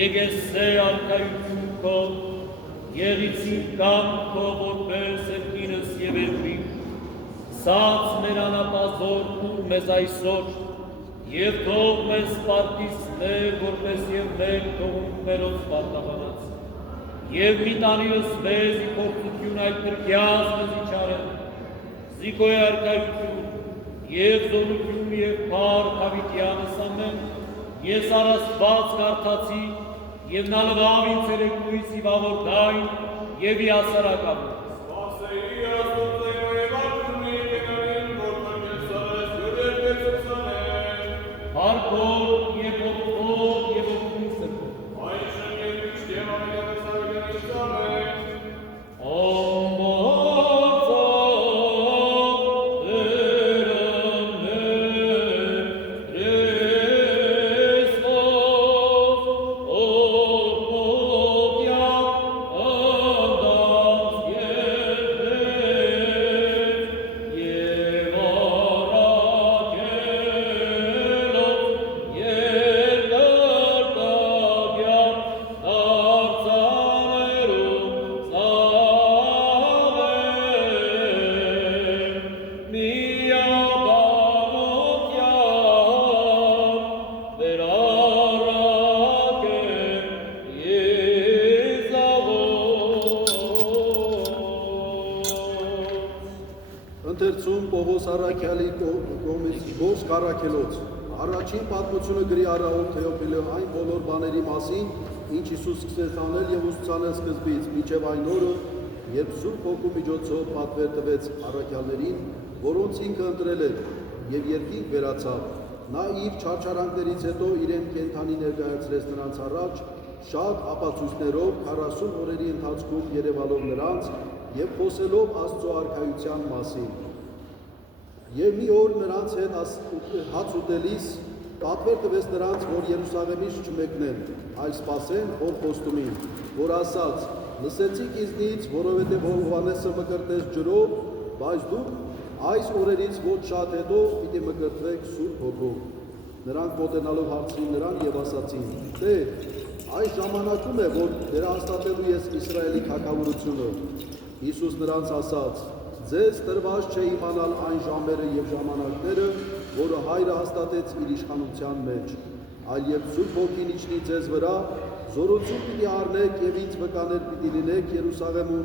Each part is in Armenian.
Եգեսե արկայություն քո, եղիցին կամ քո որպես երկինս և երկրի, սաց մեր անապազոր ու մեզ այսօր, և թող մեզ պարտիսներ, որպես և մենք թողում մերոց պարտավորած, և մի տանիրս մեզ ի փորձություն այդ փրկյաց մեզ իչարեն, զիկոյ արկայություն, և զորություն և փառք հավիտյանս ամեն, ես առասված կարդացի, և նա լվավ ինձ երեկույս իվավորդայն և իասարակավոր։ Սպասեի աստոտեյո և արկունի կենարին, որ պրկեսարես գդեր կեցուցանեն։ Հարկով և ոտքով և ոտքին սրկով։ Այժմ և միշտ և ամենապես ամենից ամեն։ Ընթերցում Պողոս առաքյալի կողմից Գորս Կարաքելոց, առաջին պատմությունը գրի առաոլ Թեոփիլը այն բոլոր բաների մասին, ինչ Հիսուս սկսեց անել և ուսուցանել սկզբից, մինչև այն օրը, երբ Սուրբ Հոգու միջոցով պատվեր տվեց առաքյալներին, որոնց ինքը ընտրել էր, և երկինք վերացավ, նա իր չարչարանքներից հետո իրեն կենդանի ներկայացրեց նրանց առաջ, շատ ապացույցներով 40 օրերի ընթացքում երևալով նրանց և խոսելով Աստծո արքայության մասին։ Եվ մի օր նրանց հետ հաց ուտելիս պատվեր տվեց նրանց, որ Երուսաղեմից չմեկնեն, այլ սպասեն հոր խոստումին, որ ասաց. լսեցիք ինձնից, որովհետև Հովհաննեսը մկրտեց ջրով, բայց դուք այս օրերից ոչ շատ հետո պիտի մկրտվեք Սուրբ Հոգով։ Նրանք մոտենալով հարցրին նրան և ասացին. Տեր, այս ժամանակում է, որ վերահաստատելու ես Իսրայելի թագավորությունը։ Հիսուս նրանց ասաց. ձեզ տրված չէ իմանալ այն ժամերը և ժամանակները, որը Հայրը հաստատեց իր իշխանության մեջ, այլ երբ Սուրբ Հոգին իջնի ձեզ վրա, զորություն պիտի առնեք և ինձ վկաներ պիտի լինեք Երուսաղեմում,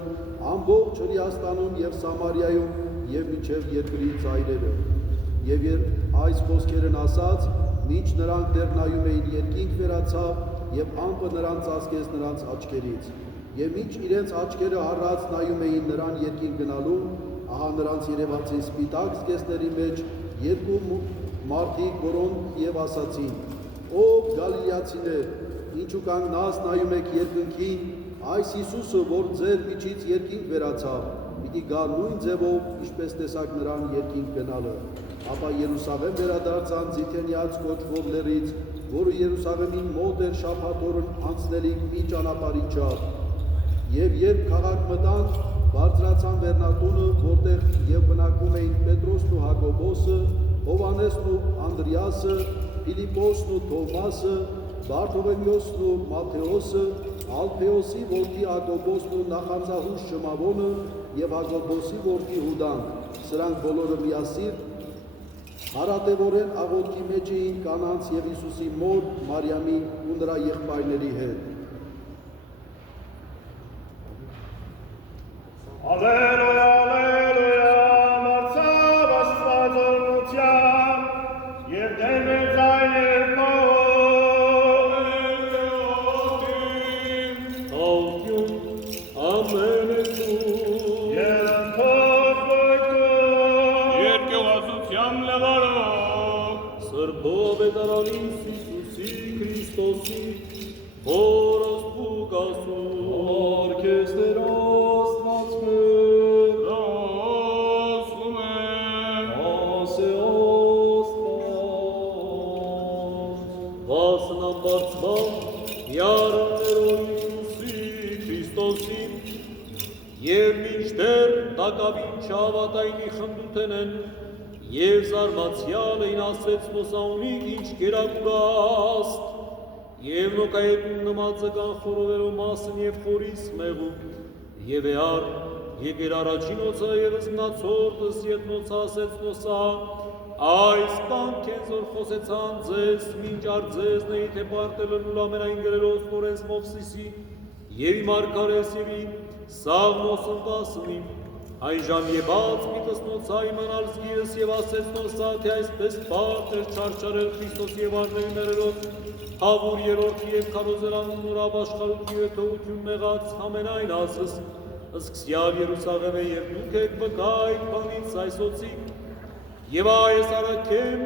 ամբողջ Հրեաստանում և Սամարիայում և մինչև երկրի ծայրերը։ Եվ երբ այս խոսքերն ասաց, մինչ նրանք դեռ նայում էին, երկինք վերացավ և ամպը նրան ծածկեց նրանց աչքերից։ Եվ մինչ իրենց աչքերը հառած նայում էին նրան երկինք գնալու, ահա նրանց երևացին սպիտակ զգեստների մեջ երկու մարդիկ, որոնք և ասացին. «Ով Գալիլեացիներ, ինչու կանգնած նայում եք երկնքին, այս Հիսուսը, որ ձեր միջից երկինք վերացավ, պիտի գա նույն ձևով, ինչպես տեսաք նրան երկինք գնալը»։ Ապա Երուսաղեմ վերադարձան Ձիթենիաց կոչվող լեռից, որը Երուսաղեմին մոտ էր շաբաթ օրն անցնելիք մի ճանապարհի չափ։ Եվ երբ քաղաք մտան, բարձրացան Վերնատունը, որտեղ և բնակվում էին Պետրոսն ու Հակոբոսը, Հովհաննեսն ու Անդրեասը, Փիլիպոսն ու Թովմասը, Բարթովեմեոսն ու Մատթեոսը, Ալփեոսի որդի Ակոբոսն ու նախանձահույս Շմավոնը եւ Ակոբոսի որդի Հուդան, սրանք բոլորը միասին հարատևորեն աղոթքի մեջ էին կանանց եւ Հիսուսի մոր Մարիամի ու նրա եղբայրների հետ։ Ալելույա, ալելույա, մարցավ Աստված օրնության, և դեմ է ձայն և պահոտ, Ալյուն ամենեցու, և ընթով բույթում, երկեղազության լևարով, Սրբով է դարանիս Հիսուսի Քրիստոսի, որս բուգասու, Արկեստերոս ռոսում է, Վասն ամբարձման յարներով Հիսուսի Քրիստոսի, և մինչդեռ տակավին չհավատայնի խնդութեն են, և զարմացյալ էին ասեց մոսաունիկ ինչ կերակուրաստ, և նոկայետուն նմածը կան խորովերով մասն և խորիս մեղում, և էար, եկեր առաջին օծը և զգնացորդս ետնոցը ասեց նոսա, այս բանքեն զոր խոսեցան ձեզ, մինչ ար ձեզ նեի թե պարտելն ու լամենային գրելոս նորենց Մովսիսի, և ի մարգարես և ի Սաղմոսն վասնի, այժամ ебած մի տսնոցա իմանալ զգիրս և ասեց նոսա, թե այսպես պարտ էր չարչարել Քրիստոս և արների ներելով, հավուր երորդի և կարոզերանու նորավ աշխարուքի և թողություն մեղած համենայն ասս, սկսյալ Երուսաղեմ է և դուք եք վկայք բանից այսոցիկ, և այս արաքեմ,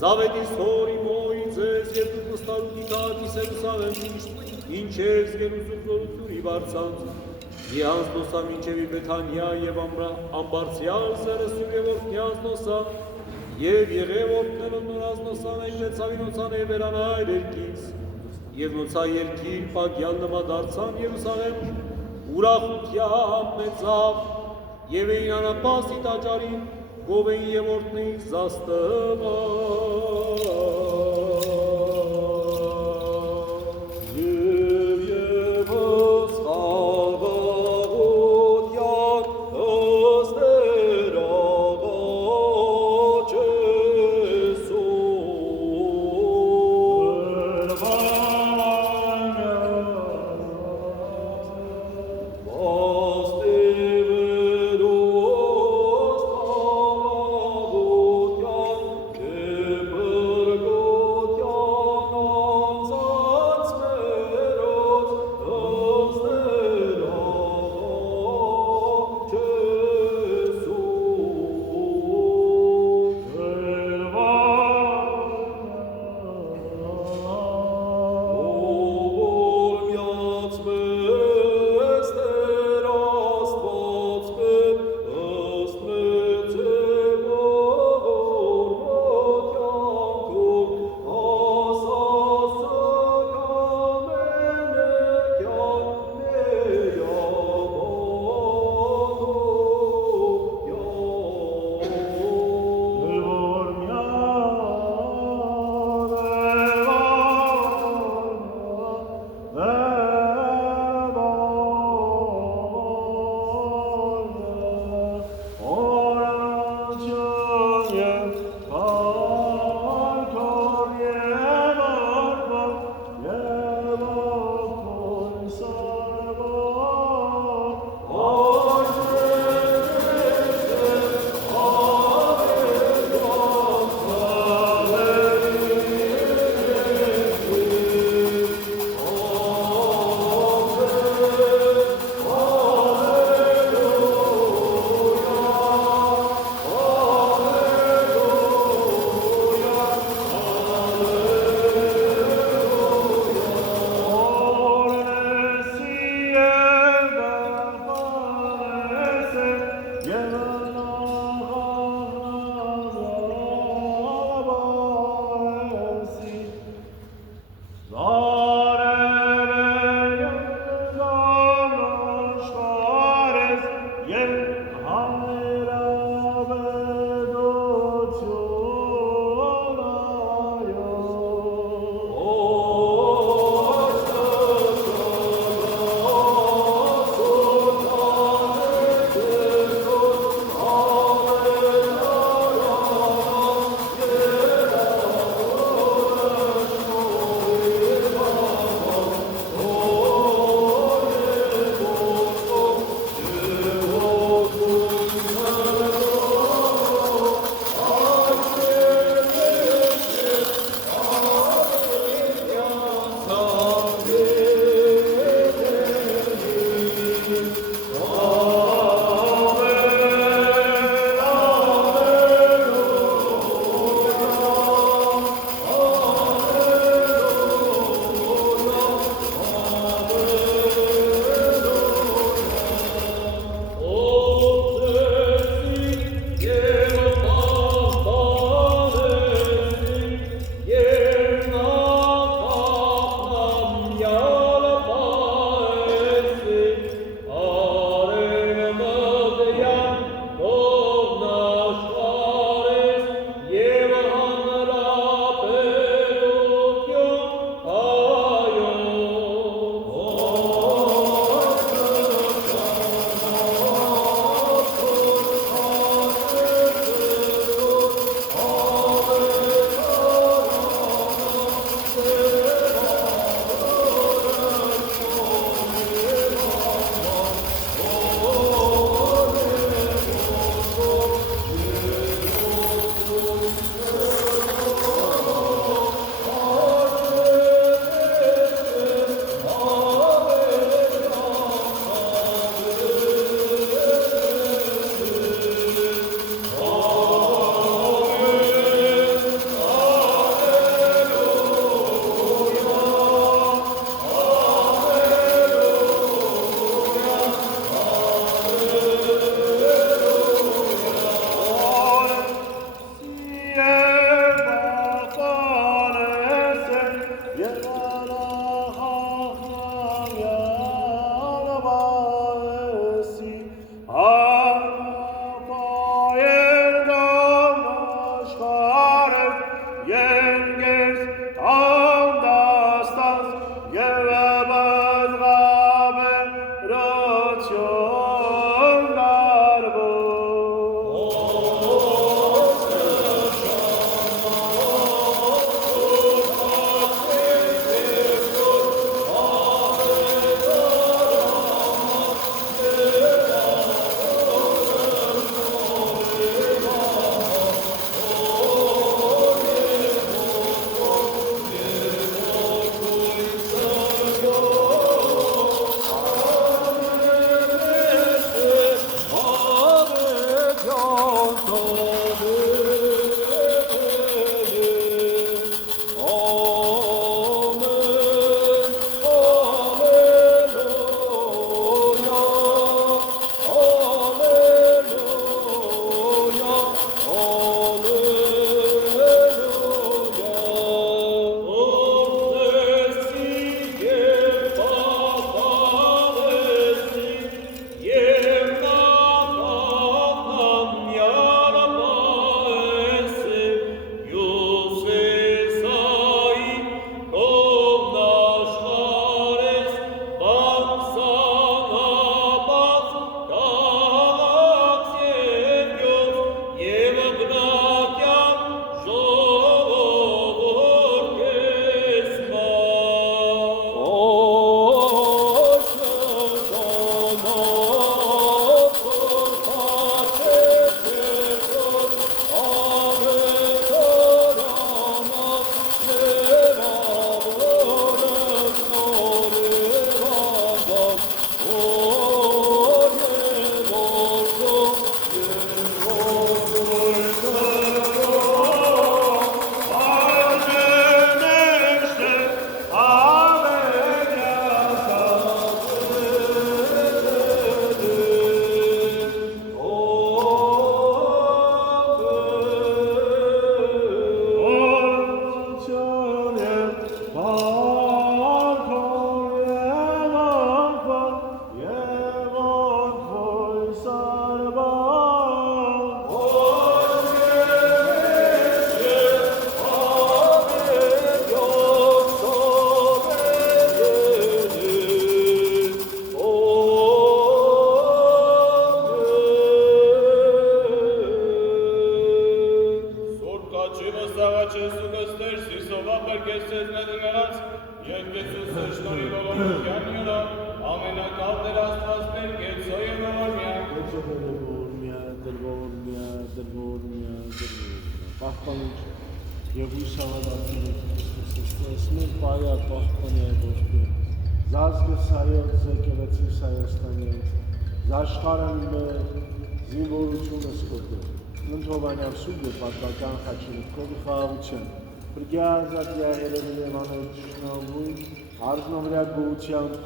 զավետիս հորի մոյի ձեզ և դուք նստարուքի կատիս Երուսաղեմ միշտ, ինչև զգենու զուգզորություն ի վարձանց, Եանց նոսա մինչև ի Բեթանիա և ամբարձյալ սերս ու եվորդնյաց նոսա, և եղևորդներն նորած նոսա մեջ նեցավինոցան է վերանայր երկից, և նոցա երկիր պագյալ նմա դարձան Երուսաղեմ, ուրախությամբ մեծավ, և էին անապաստի տաճարին, գով էին եվորդնեին զաստվա։ Ո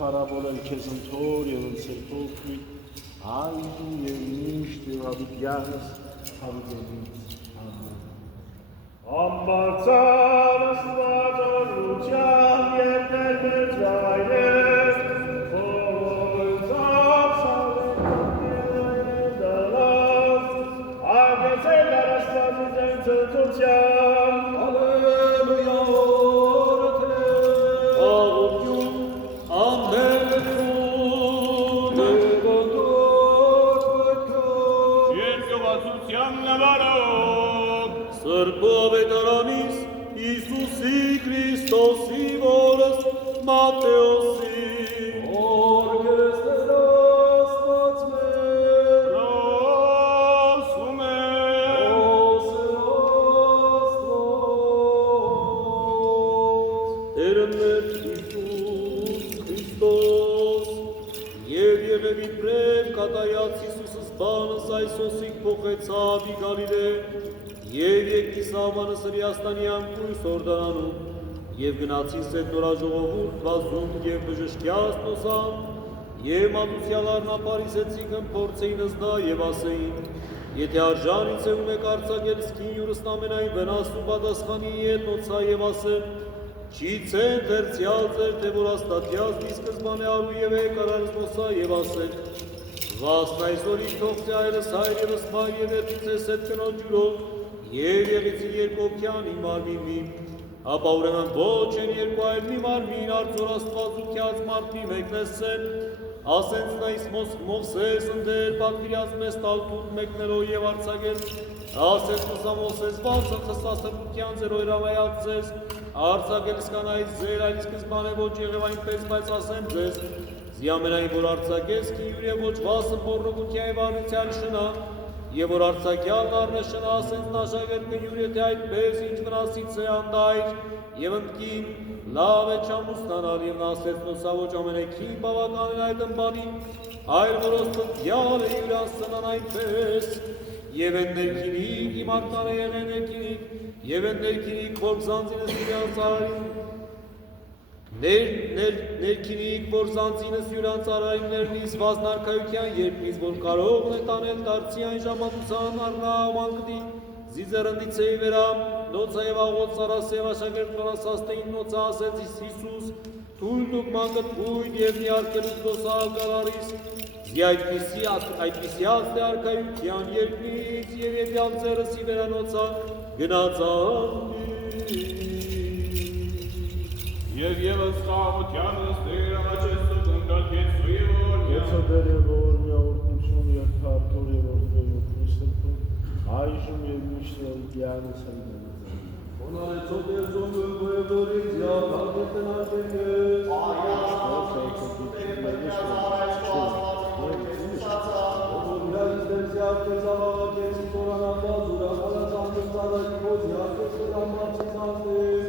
Փառաբոնել քեզ ընթոր եւ ընցերթոքի այժմ եւ միշտ եւ աբիդյանս հավիտենից ամեն Ամբարձան աստվածորության եւ ներմեծ վայրեր Խորձապ սավեն դալավ Ագեցել արաստվածից են ծծության Ալելույա Սրբովետարանիս Իսուսի Քրիստոսի որս Մատեոսի Օրգեստերոս պատմեր Ռոսում է Տերմեր Իսուս Քրիստոս և եղևի պրև կատարյաց Իսուսս բանս այսոսիկ փոխեցավ ի Գալիլե Եվ եկի սահմանը Սրիաստանի անկույս Հորդանանում, և գնացին սետ նորաժողովուրդ վազում և բժշկյաց նոսան, և մատուցյալարն ապարիսեցիքն փորձեին ըզդա և ասեին, եթե արժանից է ունեք արձակել սկին յուրսն ամենայն վնասու պատասխանի ետնոցա և ասեն, չի ցեն թերցյալ ձեր, թե որ աստատյաց դիսկզման է արու և է կարարս նոսա և ասեն, վասն այսօրի թողցե այրս հայր եվս մայր և երդից ես էտ կնոտ ջուրով, Եվ եղիցի երկովքյան իմ արմիմի, ապա ուրեմն ոչ են երկու այլ մի մարմին արձոր Աստված ու քյաց մարդի մեկնեսցեն, ասենց նայս Մովսես ընդեր պատվիրած մեզ տալ թուղթ մեկներով եւ արձակել, ասենց ուսա Մովսես վարձը խստասրտության ձեր օրամայած ձեզ, արձակել սկանայից ձեր այլ սկզբանե ոչ եղև այնպես, բայց ասեմ ձեզ, զիամենային որ արձակես კი յուրե ոչ վասը բորրոգության եւ արնության շնա, եւ որ արձակյալն առնե շնա ասենց նաշակել կը յուրե թե այդպես ինչ վնասից է անդայր եւ ընդքին լավ է չամուսնանալ եւ նա ասեց նոսա ոչ ամենեքին բավական է այդ ըմբանին, այլ որ ոստյալ է յուրասնան այնպես եւ են ներքինիկ իմ արտան է եղեն ներքինիկ եւ են ներքինիկ որ զանձինս իրան ծարարին ներքինիկ որ զանձինս յուրան ծարարիններնից վազնարկայության երբից որ կարողն է տանել դարձի այն ժամանության առնա մանկդի զիզերնդից էի վերամ նոցա եւ աղոտ ծարասեւ աշակերտ վրասաստեին նոցա ասեց Հիսուս թույլ դուք մանկդ թույլ եւ միարկելուց դոսաղարարիս զի այդպիսի ազդ է արքայության երկնից եւ եդյալ ձերս ի վերանոցա գնացան Եվ ևս խաղությանս դեր աչեսը գնդալ կեցու և որ Կեցո դեր և որ մի որդություն և թարթոր և որդվեր և քրիստոպում, այժմ և միշտ յանս են դնազան։ Հոնարեցոտ և զոմում բոևորից և հատետն արկենգես, Ողորյայից դերսի արկես աղաղակեցի տորանապազ ուրախալած անդր ծարակի ոզ յարկես կրամացից անդես,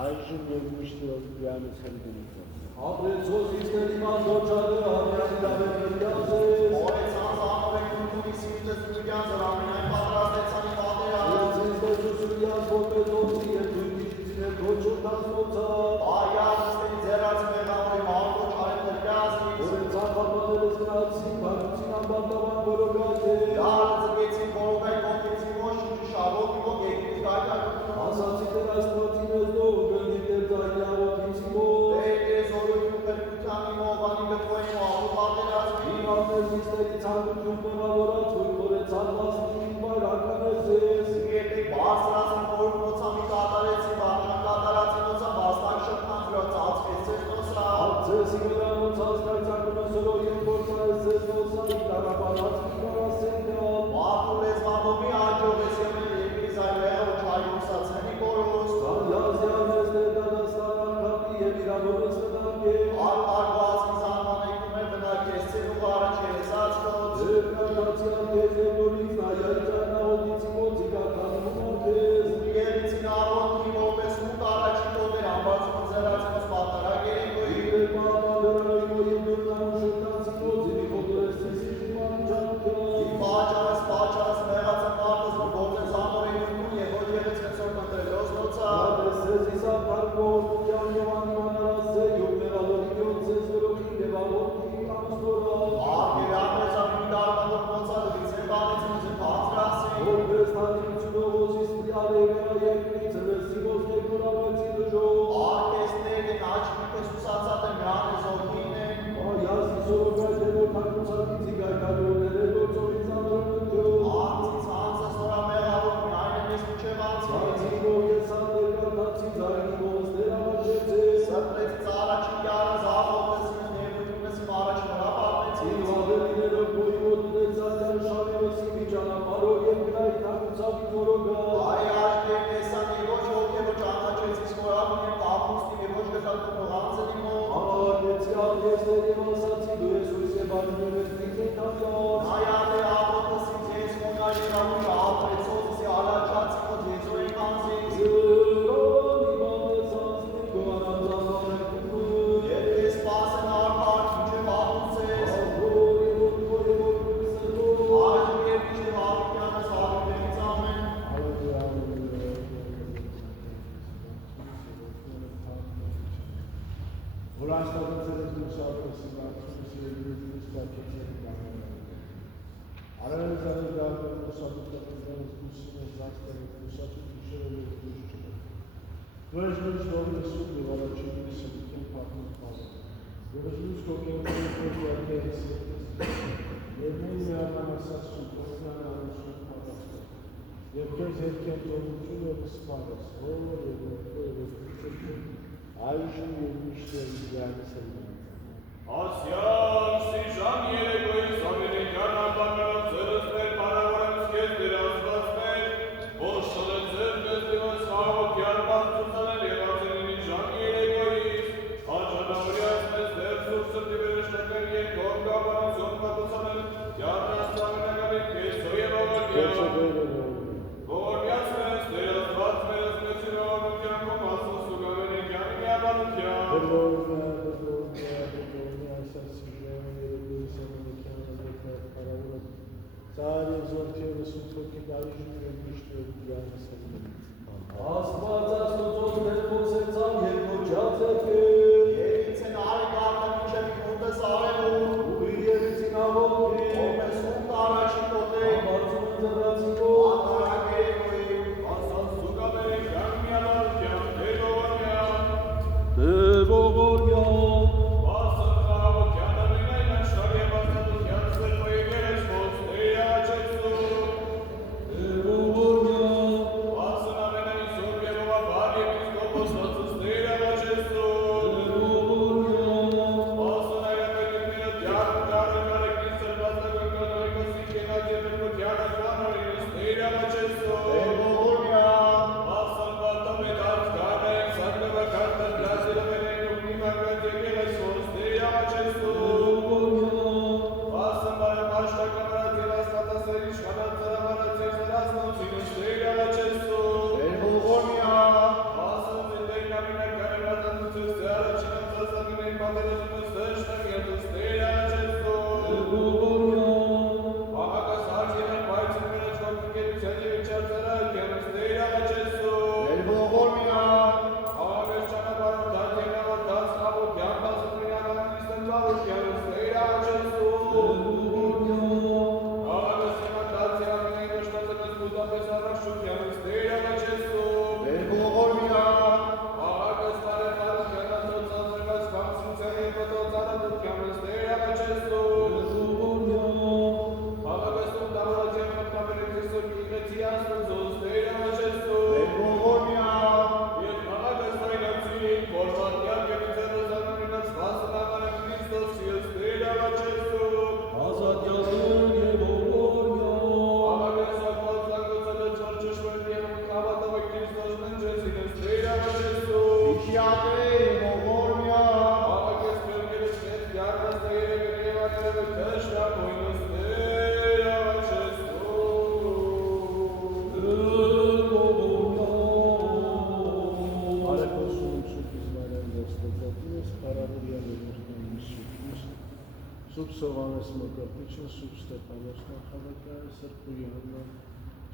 այժմ և միշտ յանս են դնազան։ Ապրեցոս իսների մանդոչարը ապրեցիլավեն կրյազես, Օրեցանց ամավեն կունտունի սիրտս կրյազը ամենայն պատրաստեցանի պատերած, Զիզդոջուսուրյազ ոտպետոցի և դույնիշտին է կոչորդած նոցած, Այազ ստերի ձերած մեղամոյ մարգոչ այլ կրյազնից, Օրեցան պատմանելս կրացին, բարգուցին ամբանդավան որոգայց է, Դարը ձգեցին որոգայ կոնտեցին ոչ շշարոտ ոգ եկրից կայկարկություն, Ասացի տեր աստվածին եզդով, գնդի տեր ձայլյավոտիցի մոտ, Տեր զորություն կրկութանի մողանի գտվոյն ու աղու պատերազմի, Իմաններ զիստերի ծանգություն մեղավորած, որ կորեցան մասնին բայր ականես ես, Ետեք բարձրացին որ նոցամի կատարեցի, բարնան կատարացի նոցա բաստակ շպնան վրա ծացվեց ես նոսա, Աղձեսի վերանոց ասկայցակունը սրոր և գործարես ես նոսա, Իտարապարացի կարասենյալ, Մարդու ես մամոմի աջող ես եմեն երկրի զայլեը ու չայրուսացենի կորոս, Սանյազյանես դեր դադաստան արկապի և իրավորես վնակ է, Արտարգվածքի զանմանեքում է վնակ ես ծեր ու առաջ ես ացկոց, Ձեր կարգացյան կեզ և նորից նայայ ճայնաղոտիցի մոտ զիկականում ոնքես, Ուգերիցին առոնքի որպես ուտ առաջի տոներ ամբարձում ձերացնոց պատարագերին գույր, Իպեր մահման վերանոյ մոյին դուրնամու շրտանցի մոտ զիվի խոտորես ծիսի շիման ճանք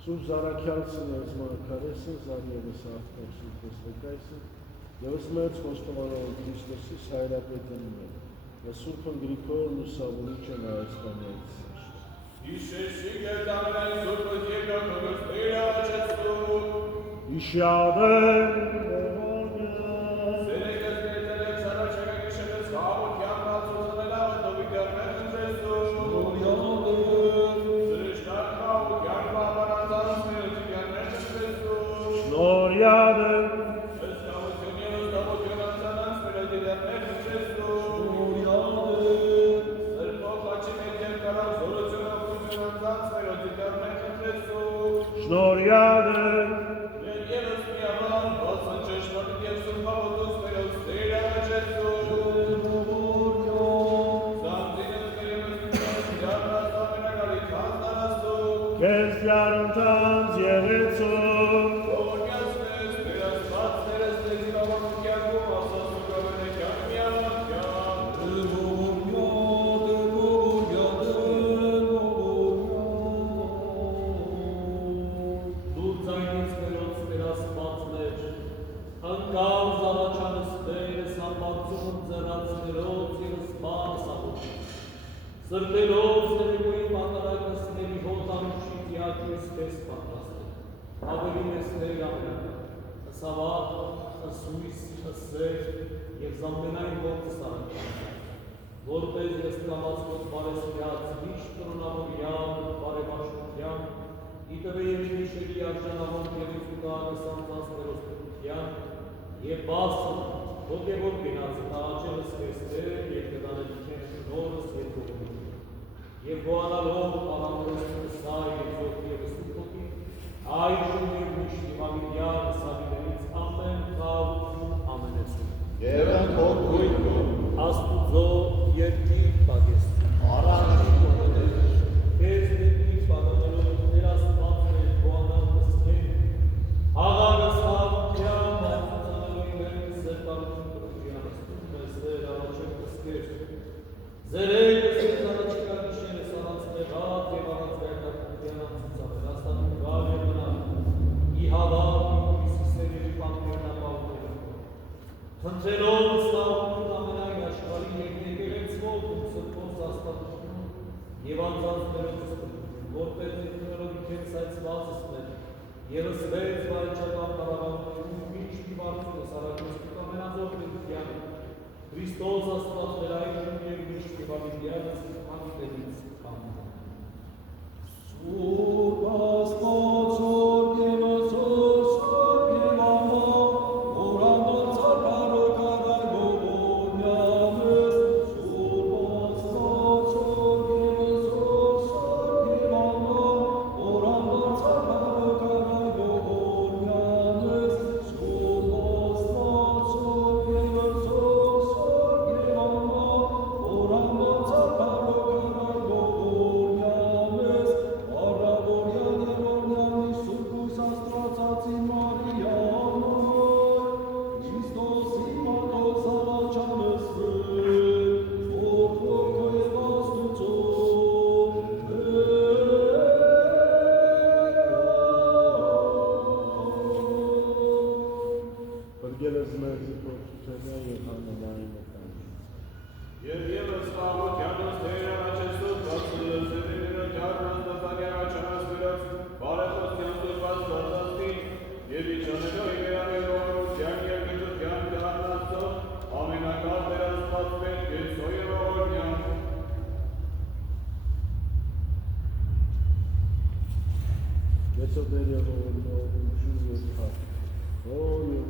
Սուրբ Զարաքյալցն Զմարքարեսը, Զարիևս Աղթար Սուրբ Ոստեկայսը, Եվս մեծ խոստովանող Քրիստոսի Սայրապետն է, և Սուրբն Գրիգոր Լուսավորիչը Հայաստանից։ Իշեշի գետամեն Սուրբը երկրորդ վերաճեցու, Իշյադեն Սերեկս գետելեք սարաչեղեն իշևես խաղոտ յաննած ուզնելավ տովի գերմեն ընձեսու, Սրիշտար խաղոտ յաննա բարանձանս մերոջի գերմեն ընձեսու, Շնորհյադեն Ըսկավությունիոս տավոքյոն անցանանց մերոջի գերմեն ընձեսու, Սրպող աչի մետ երկարավ զորություն ողություն անձանց մերոջի գերմեն ընձեսու, Շնորհյադեն Բորյանը Մեր ևս միաբան, բացն ճշմարիտ և սուրբավորոս մերոց Տեր առաջ Եսուս։ Զանձինս մեր ևս միաբան, յարնաս ամենակալի քանտան Աստուծո։ Քեզ յարմտանց եղեցող Ողորմյաց մեզ, Տեր Աստված, ներես Տեր զինավորում կյանքում, ասաս ու գավենե կյան միաբան կյան։ Դու ձայնից մերոց վերասպացներ, ընկալ զավաչանս վերես ամբարձում ձեռացներոց և սպանս աղոտ։ Սրտերով զերեգոյի պատարակասների հոտանուշից յաջույս կես պատրաստել, ավելի մեզ Տեր ամենական, սավատ, սույս, սեր և զամենայն ողջս առանցան, որպես ես կամացքոտ բարեսկյաց միշտ կրոնավորյան, բարևաշխության, իտվե և միշերի արժանավոր կերից ու կաղակսանցած ներոստության և բասն, հոգևոր գնաց տաղաչելս կեստեր և կդանելիքեն նորս և կողմին և գոանալով աղամորեսնը սար և զոտ և սուպոտի, այժմ և միշտ իվավիդյան սավիներից ամեն կաղություն ամենեսում։ Եվ ընթոր գույնքո, Աստուծո երկիր պագեսություն։ Քեզ դեպի պագանելով Տեր Աստված մեր գոանալ կսկեն, հաղագս հավության բարձուցանալույն մեր սերտարություն կրոջյան աստում մեզ Տեր առաջել կսկեր, զերեկս ես առաջիկա գիշեր ես առանց տեղատ և առանց վերդակության անցուցանել, աստատում գալ և մնալ, ի հավատ Հիսուսեր և պանտերնապահուներում, թնթելով ստաղություն ամենայն աշխարհի և եկեղեցվով ու սրբոս աստատություն և անձանց ներոց ստրություն, որպես ներքնելով իքենց այցվածս մեր, ևս վեց վայճական պարավանություն միշտ իվարդունս առակոստիկ ամենազոր պետությանը, Քրիստոս Աստված մեր այժմ և միշտ իվավիդյանս անիտելից կամն։ Սուրբ Աստված, Սուրբ և Սուրբ, Սուրբ և ամոն, որ ամբարձար բարոքարայ ողորմյալս, Սուրբ Աստված, Սուրբ և Սուրբ, Սուրբ և ամոն, որ ամբարձար բարոքարայ ողորմյալս, Սուրբ Աստված, Սուրբ և Սուրբ, Սուրբ և ամոն, որ ամբարձար բարոքարայ ողորմյալս, առավորյան և օրնյալի Սուրբույս Աստվածածի Մարիամ, Քրիստոսի մատոց առաջանս որդվոր քո և Աստուծո, Պրգելս մեզ իպորցուցենյա և հաննային մտան Եվ ևս աղոտյանս Տեր առաջ Եսուս, բացնելս Տերերը յարնաս նստանի առաջանաս վերած, բարեխոստյան սուրբած դարձաստին, և իջանելով իվերանել ողորության և գժության յարնասով, ամենակալ Տեր Աստված մեր կեցո և ողորմյան, Գեցո Տեր և ողորմություն և խաղ, որ և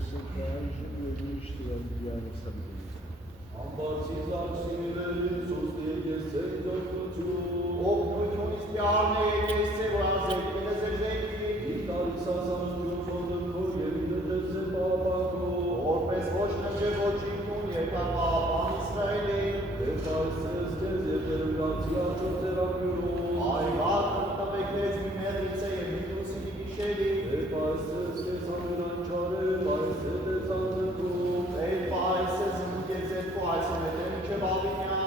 ուսը կայժմ և միշտ իվավիդյանը սավիդներից Ամբարձի զարսիներից ուսներ ես ձեր դոքություն, Օգնություն իսպյալն է եկես սևազեք, մենեզերզեքի, Իտալիս ասանություն խորդնքո և իդետես ձեր պապակով, որպես ոչ նջե ոչինքուն եկա պապան Իսրայելի, Եվ այսես կեզ և դերուգացի աչոր ձեր ակյուրով, այվակ տվեկվեց մի մեղիցե և մի լուսինի գիշերի, Եվ այսես կեզ ամենանչարև, այսես ես անձնքում, Եվ այսես մուկեց երբու այսամետը միջև ավինյան,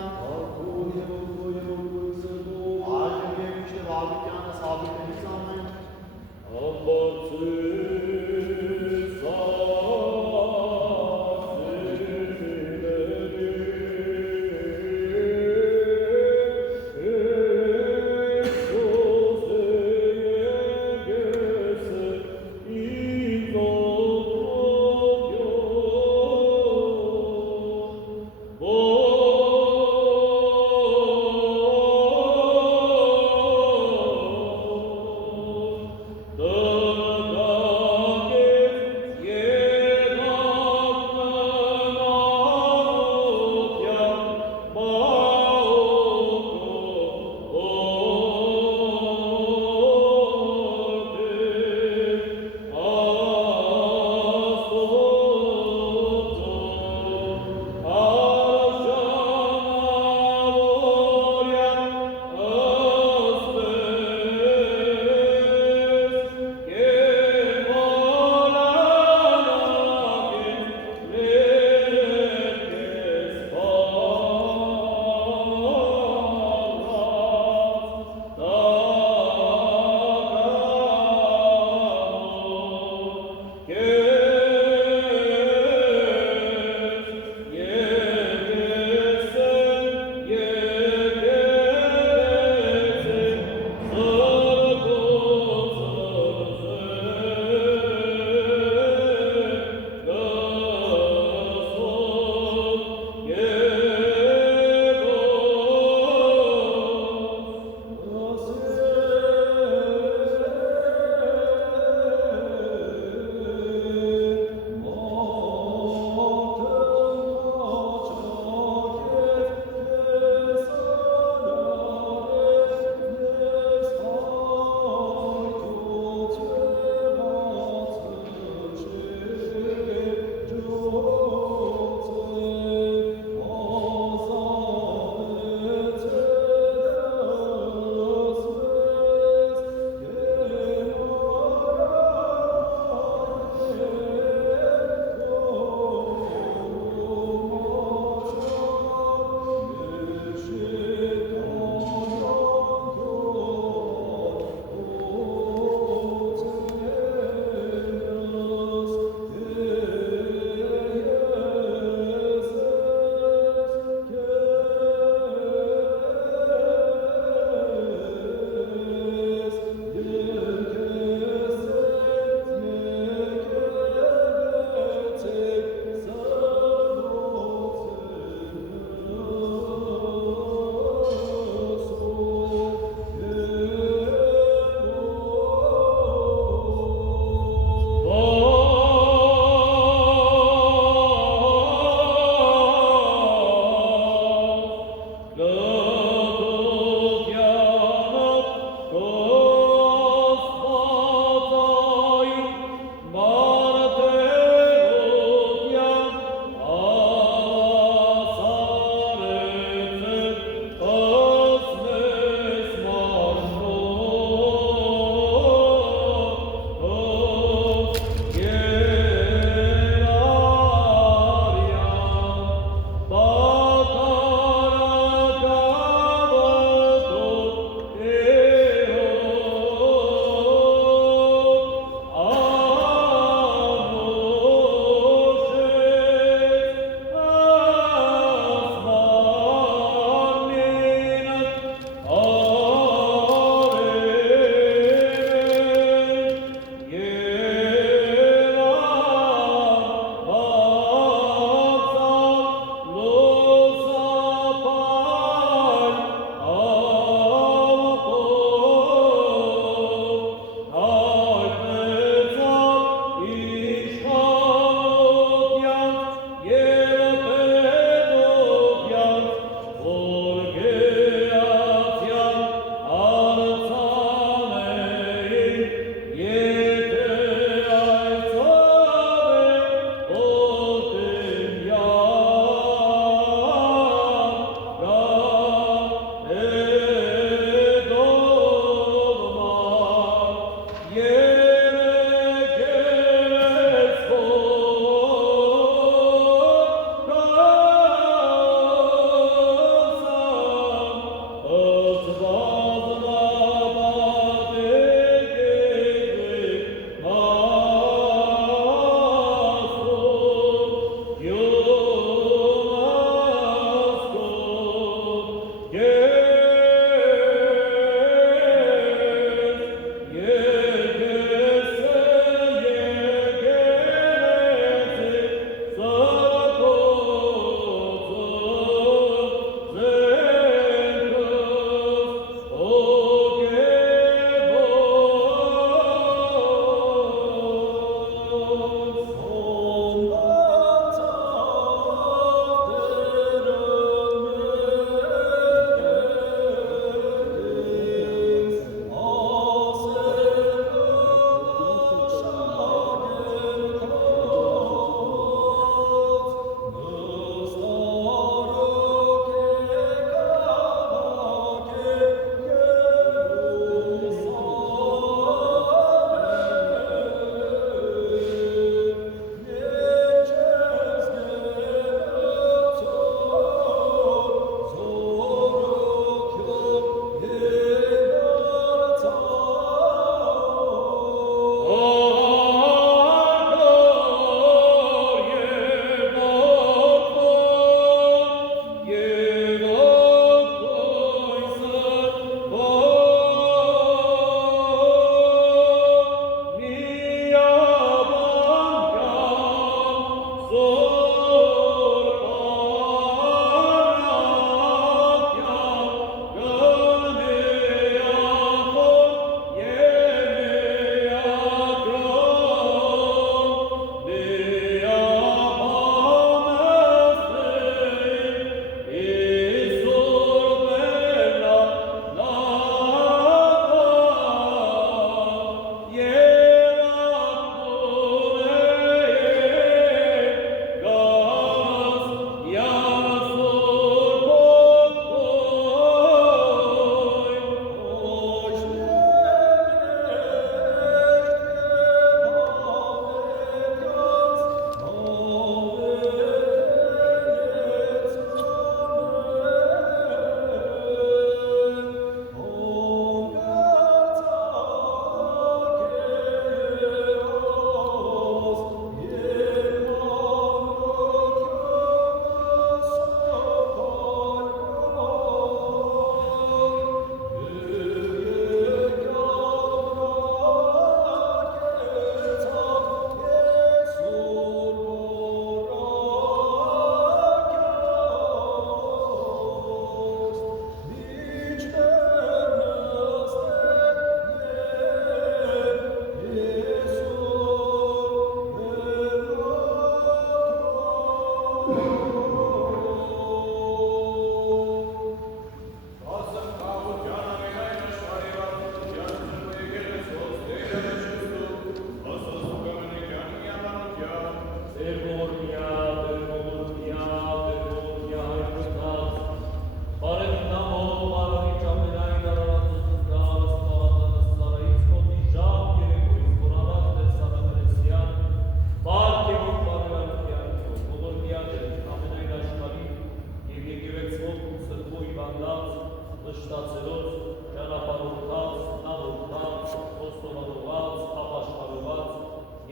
հավատացած, վշտացելով, ճանապարհորդած, նահորքած, խոստովանված, ապաշխարված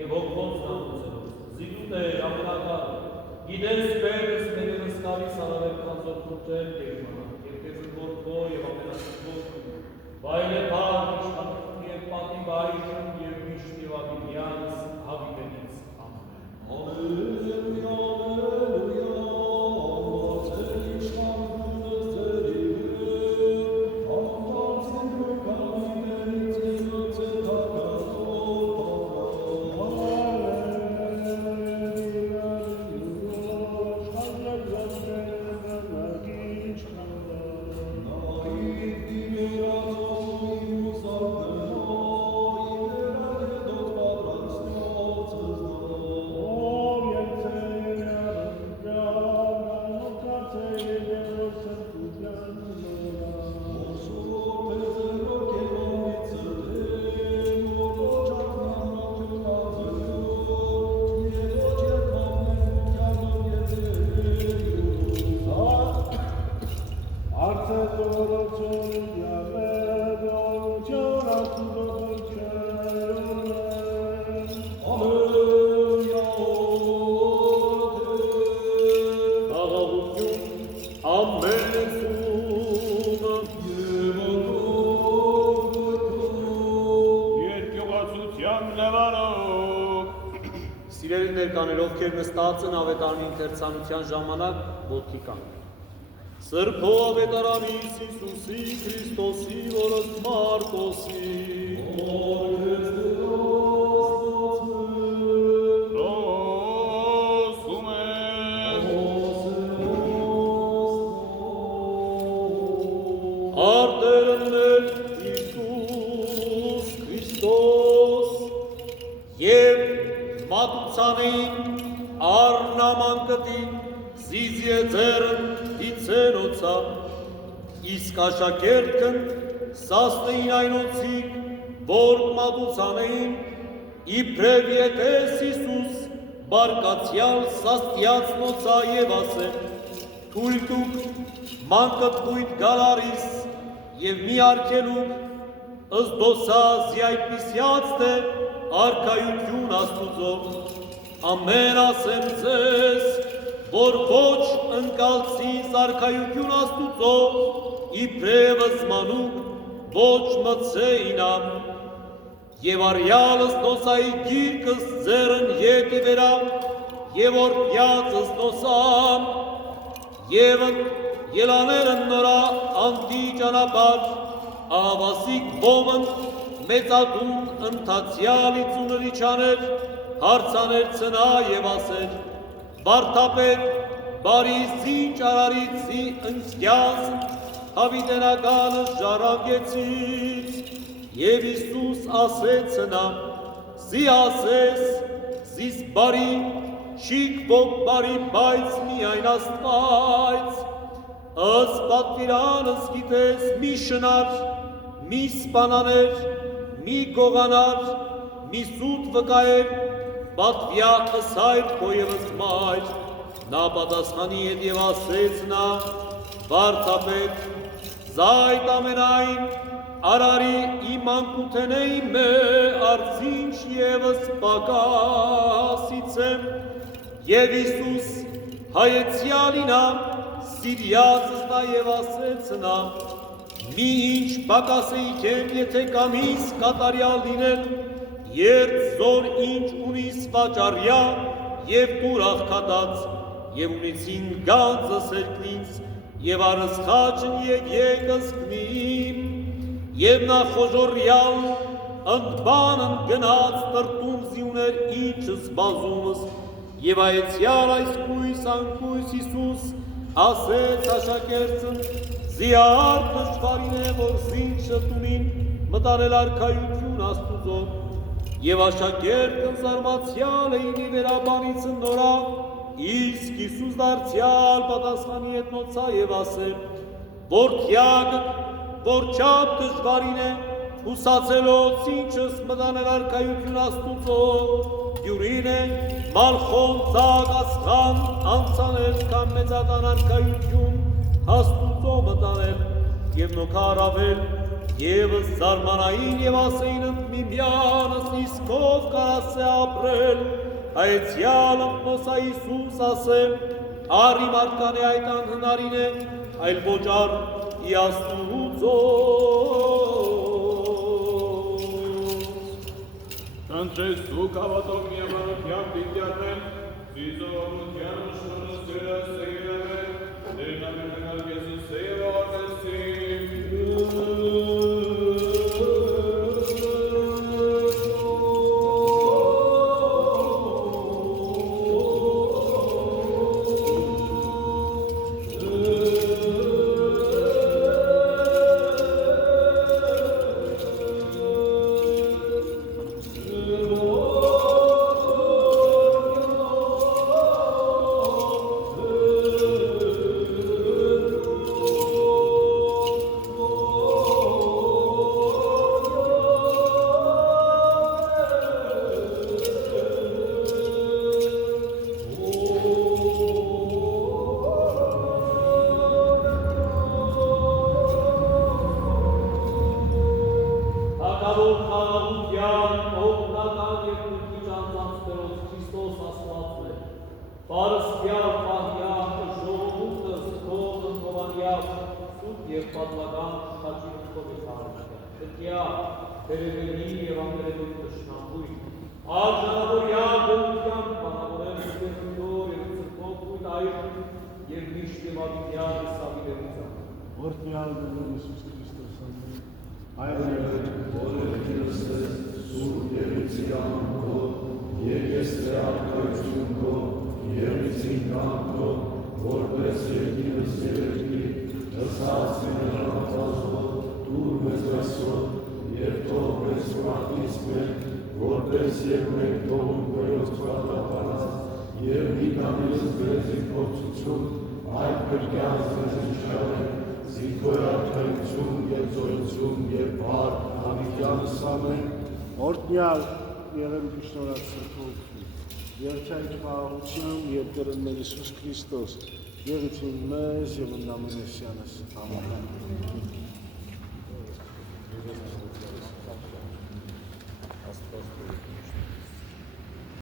եւ հոգով նամուցելով։ Զիգուտ է ամենակալ, գիտես պերս մերս կալիս արարել կանցով քուրտել կերմանա, եւ քեզ գործո եւ ամենաշնորհ վայել է բար, իշխանություն եւ պատիվ այժմ եւ միշտ եւ աբիդյանս հավիտենից։ Սիրելի ներկաներ, ովքեր նստած են ավետարանի ընթերցանության ժամանակ ոտքի կանգնեն։ Սրբո ավետարանից Հիսուսի Քրիստոսի որս Մարկոսի Արտերն Հիսուս Քրիստոս եւ մատուցանին առնամանկտին զիզիեձերն իցերոցա իսկ աշակերտքն սաստեին այնոցիկ որ մատուցանեին իբրև եթես Հիսուս բարկացյալ սաստիացնոցա եւ ասե թույլ տուք մանկտ բույթ գալարիս եւ մի արգելուք ըսդոսա զիայպիսյաց թե Արքայություն Աստուծո, ամեն ասեմ ձեզ, որ ոչ ընկալցիս արքայություն Աստուծո, իբրևս մանուկ, ոչ մծեինամ, եւ արյալս նոսայի գիրկս ձերն ետի վերամ, եւ օրպյացս նոսամ, եւ ելաներն նորա անտի ճանապար, ավասիկ ոմն մեծատուն ընթացյալի ծուների չաներ, հարցաներ ծնա և ասեր, վարդապետ, բարի զինչ արարիցի ընցկյաս, հավիտենականը ժարագեցից, և Իսուս ասեց նա, զի ասես, զիս բարի, շիկ ոգ բարի, բայց միայն աստված, ըս պատվիրանս գիտես մի շնար, մի սպանաներ, մի գողանար, մի սուտ վկայեր, պատվյա ըսայր քոևս մայր, նա պատասխանի հետ և ասեց նա, վարդապետ, զայտ ամենայն, արարի իմ անկութենեի մե արցինչ ևս պակասից եմ, և Իսուս հայեցյալինա, սիրյացս նա և ասեց նա, մի ինչ պակասեիք եմ, եթե կամիս կատարյալ լինել, երդ զոր ինչ ունիս վաճարյա և դուր աղքատած, և ունեցին գանձս երկնից, և արսխաչն եկես կնիմ, և նա խոժորյալ ընդբանն գնաց տրտում զիուներ ինչս բազումս, և այեցյալ այս կույս անկույս Իսուս ասեց աշակերտն, զիար դժվարին է, որ զինչը տունին մտանել արքայություն Աստուծո, և աշակերտն զարմացյալ էին վերաբանից նորա, իսկ Իսուս դարձյալ պատասխանի հետ նոցա և ասել, որդյակը, որ չափ դժվարին է, հուսացելով զինչս մտանել արքայություն Աստուծո, դյուրին է մալխոն ծակ ասխան անցանել կամ մեծական արքայություն Աստուծո մտանել, և նոքարավել, եվս զարմանային և ասեին ընդմիմյանս իսկով կարասե ապրել, հայեցյալ ըմպոսա Իսուս ասեմ, արի մարդկան է այդ անհնարին է, այլ ոչ ար Կանչես դուք հավատով միաբանությամբ դիտյարներ, զիզովամության ուշնորը սերաս սեյրավեր, դերնամենական կեսի Օրհնյալ Տեր Հիսուս Քրիստոս ամեն։ Օրհնյալ եղեք շնորհացած Հոգու, երբեք խաղաղություն և Տեր մեր Հիսուս Քրիստոս, եղեցին մեզ և ընդամենեսյանս։ Ամեն։